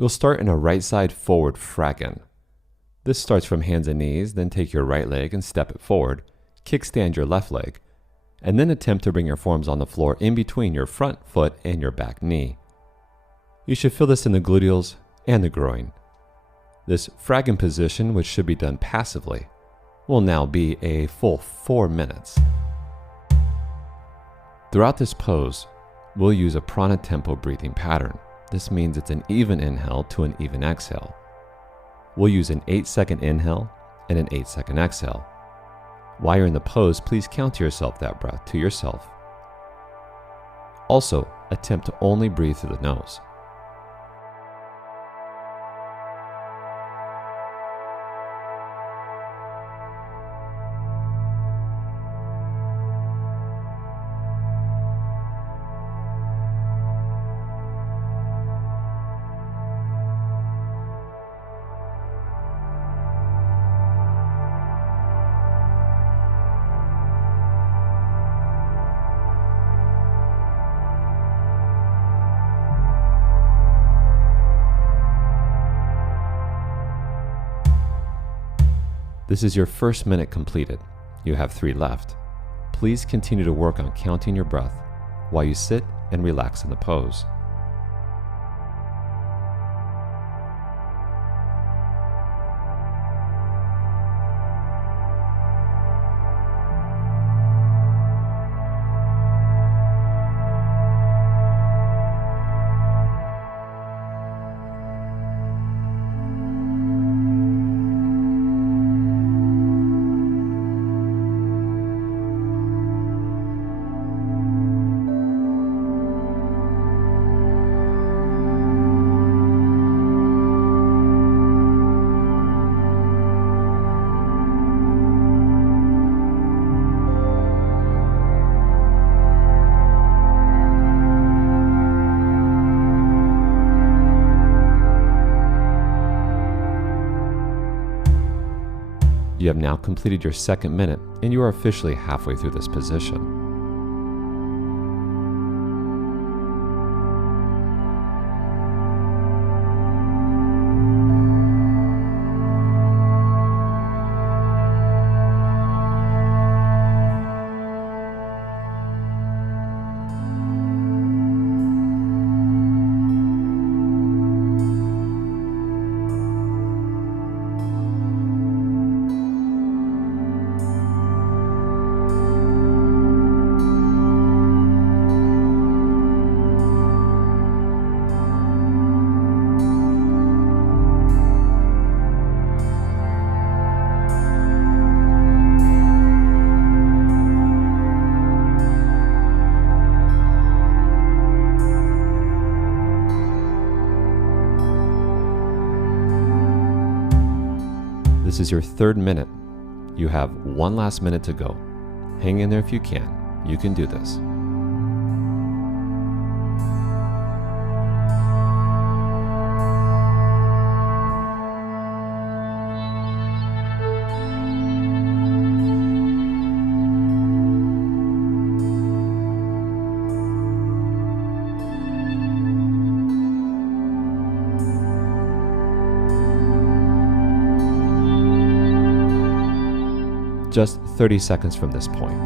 We'll start in a right side forward frag-in. This starts from hands and knees, then take your right leg and step it forward, kickstand your left leg, and then attempt to bring your forearms on the floor in between your front foot and your back knee. You should feel this in the gluteals and the groin. This frag-in position, which should be done passively, will now be a full 4 minutes. Throughout this pose, we'll use a prana tempo breathing pattern. This means it's an even inhale to an even exhale. We'll use an 8-second inhale and an 8-second exhale. While you're in the pose, please count to yourself that breath to yourself. Also, attempt to only breathe through the nose. This is your first minute completed. You have 3 left. Please continue to work on counting your breath while you sit and relax in the pose. You have now completed your second minute and you are officially halfway through this position. This is your third minute. You have 1 last minute to go. Hang in there if you can. You can do this. Just 30 seconds from this point.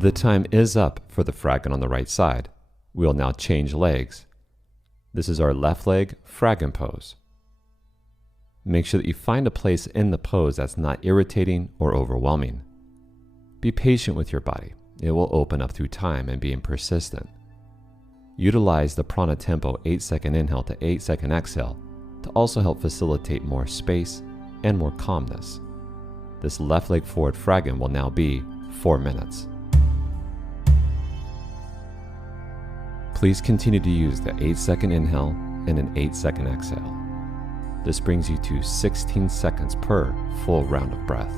The time is up for the frag-in on the right side. We'll now change legs. This is our left leg frag-in pose. Make sure that you find a place in the pose that's not irritating or overwhelming. Be patient with your body. It will open up through time and being persistent. Utilize the prana tempo 8-second inhale to 8-second exhale to also help facilitate more space and more calmness. This left leg forward frag-in will now be 4 minutes. Please continue to use the 8-second inhale and an 8-second exhale. This brings you to 16 seconds per full round of breath.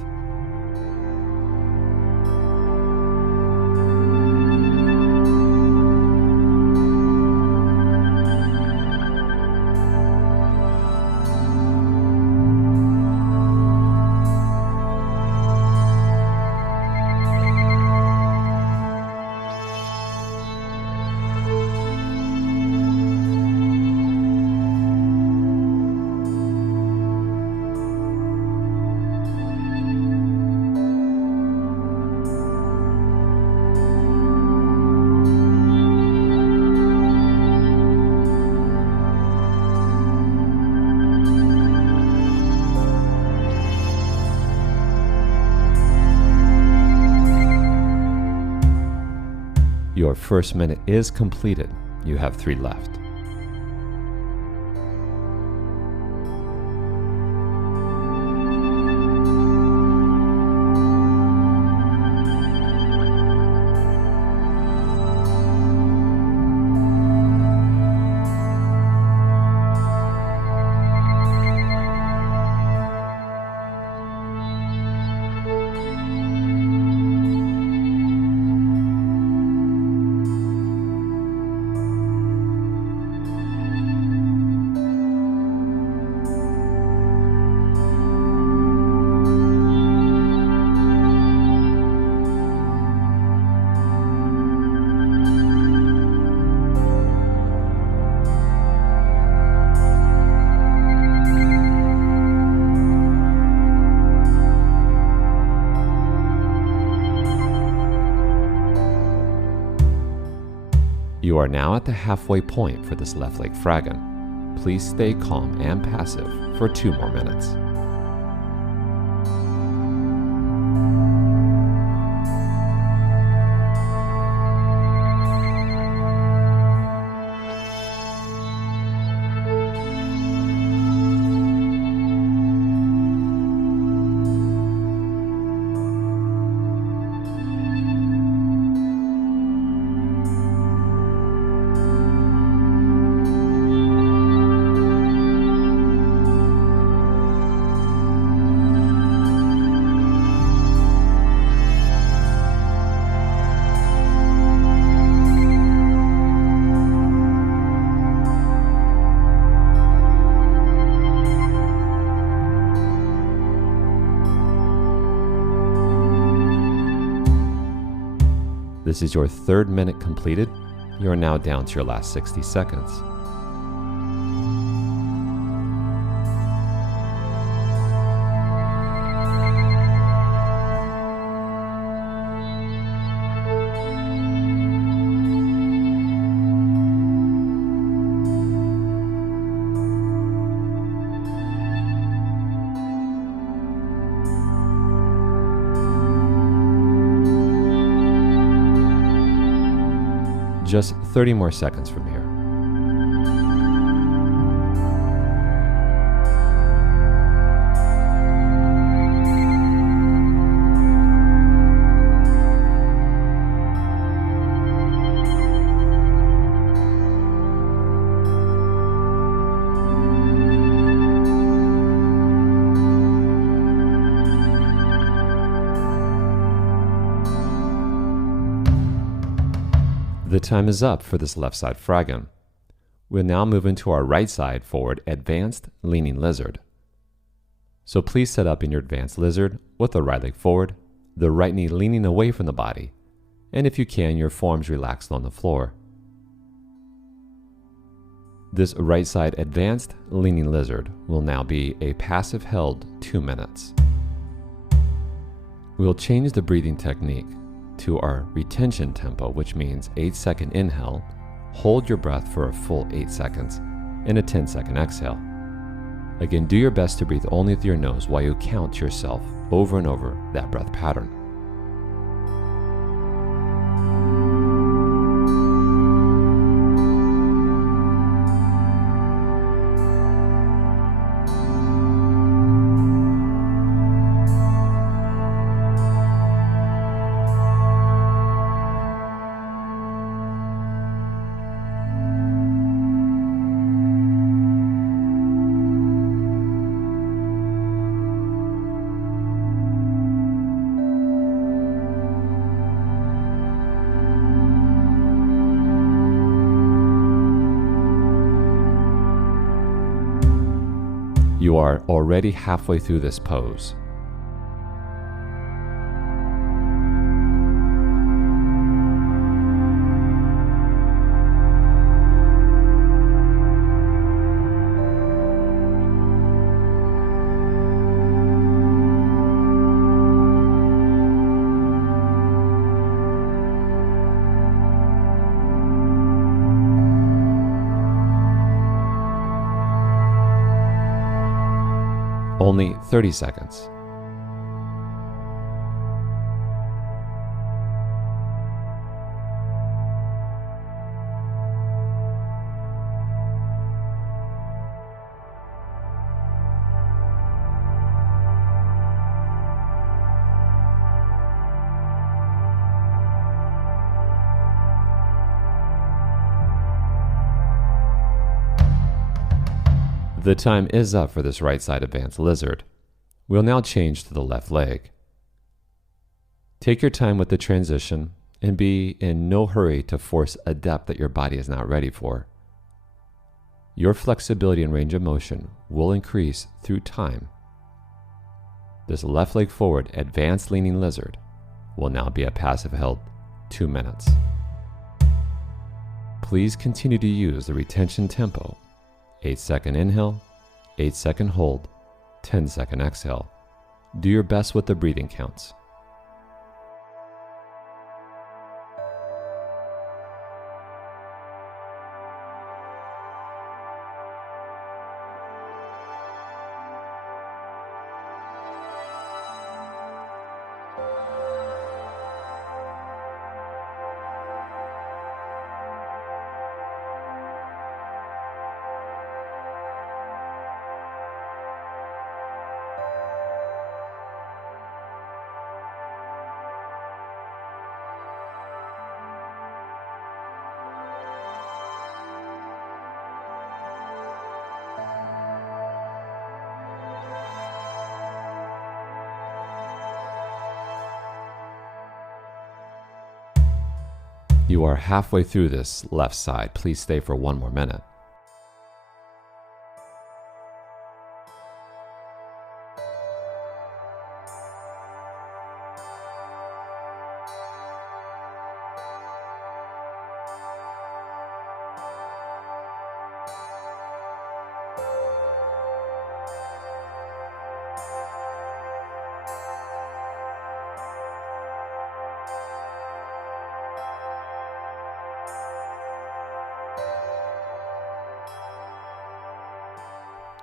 Your first minute is completed. You have 3 left. You are now at the halfway point for this left leg Fragan. Please stay calm and passive for 2 more minutes. This is your 3rd minute completed. You are now down to your last 60 seconds. Just 30 more seconds from here. The time is up for this left side Fragan. We'll now move into our right side forward advanced leaning lizard. So please set up in your advanced lizard with the right leg forward, the right knee leaning away from the body, and if you can, your forearms relaxed on the floor. This right side advanced leaning lizard will now be a passive held 2 minutes. We'll change the breathing technique to our retention tempo, which means 8-second inhale, hold your breath for a full 8 seconds, and a 10-second exhale. Again, do your best to breathe only with your nose while you count to yourself over and over that breath pattern. You are already halfway through this pose. Only 30 seconds. The time is up for this right side advanced lizard. We'll now change to the left leg. Take your time with the transition and be in no hurry to force a depth that your body is not ready for. Your flexibility and range of motion will increase through time. This left leg forward advanced leaning lizard will now be a passive held 2 minutes. Please continue to use the retention tempo. 8-second inhale, 8-second hold, 10-second exhale. Do your best with the breathing counts. You are halfway through this left side. Please stay for 1 more minute.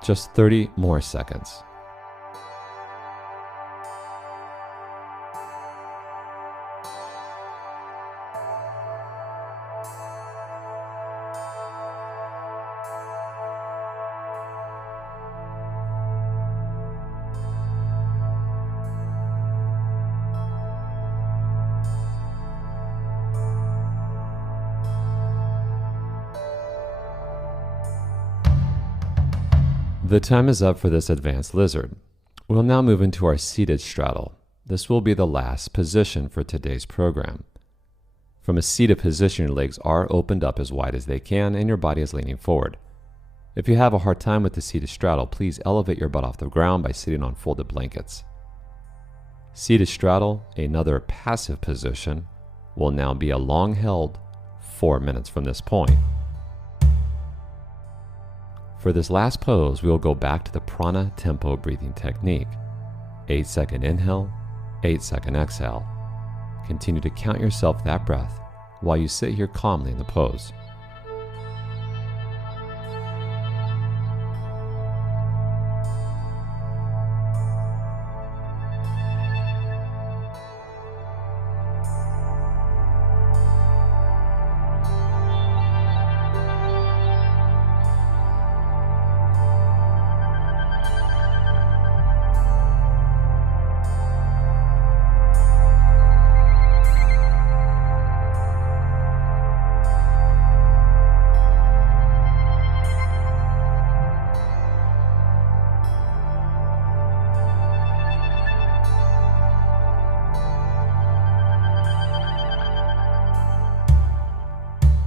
Just 30 more seconds. The time is up for this advanced lizard. We'll now move into our seated straddle. This will be the last position for today's program. From a seated position, your legs are opened up as wide as they can and your body is leaning forward. If you have a hard time with the seated straddle, please elevate your butt off the ground by sitting on folded blankets. Seated straddle, another passive position, will now be a long held 4 minutes from this point. For this last pose, we will go back to the prana tempo breathing technique. 8-second inhale, 8-second exhale. Continue to count yourself that breath while you sit here calmly in the pose.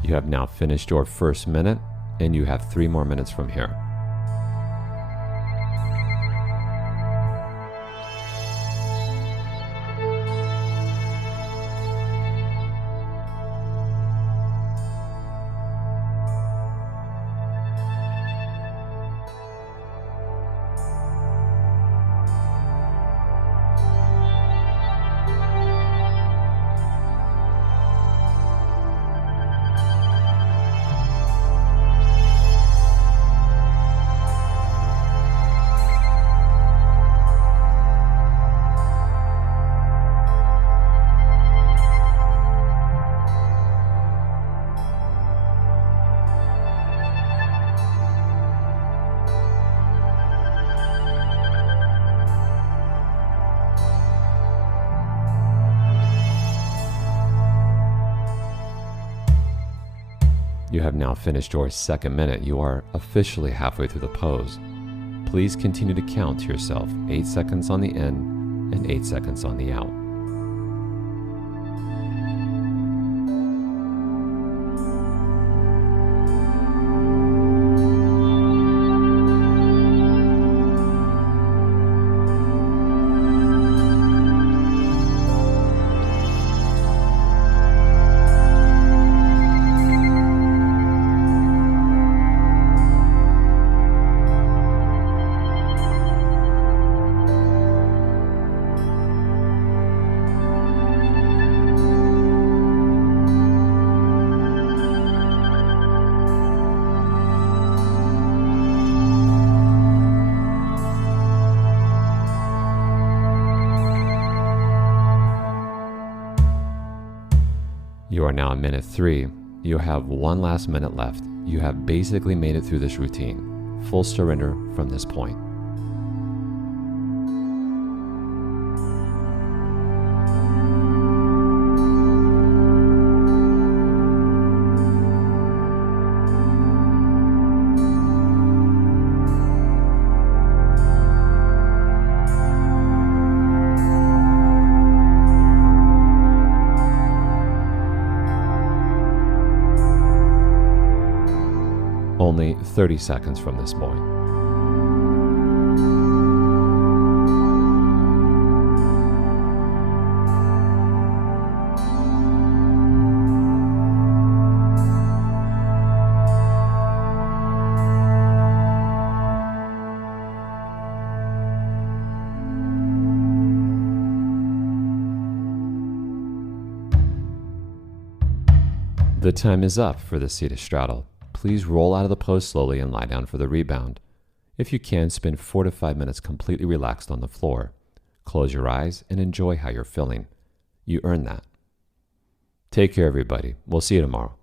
You have now finished your first minute, and you have 3 more minutes from here. You have now finished your second minute. You are officially halfway through the pose. Please continue to count to yourself 8 seconds on the in and 8 seconds on the out. You are now in minute 3. You have one last minute left. You have basically made it through this routine. Full surrender from this point. Only 30 seconds from this point. The time is up for the seated straddle. Please roll out of the pose slowly and lie down for the rebound. If you can, spend 4 to 5 minutes completely relaxed on the floor. Close your eyes and enjoy how you're feeling. You earned that. Take care, everybody. We'll see you tomorrow.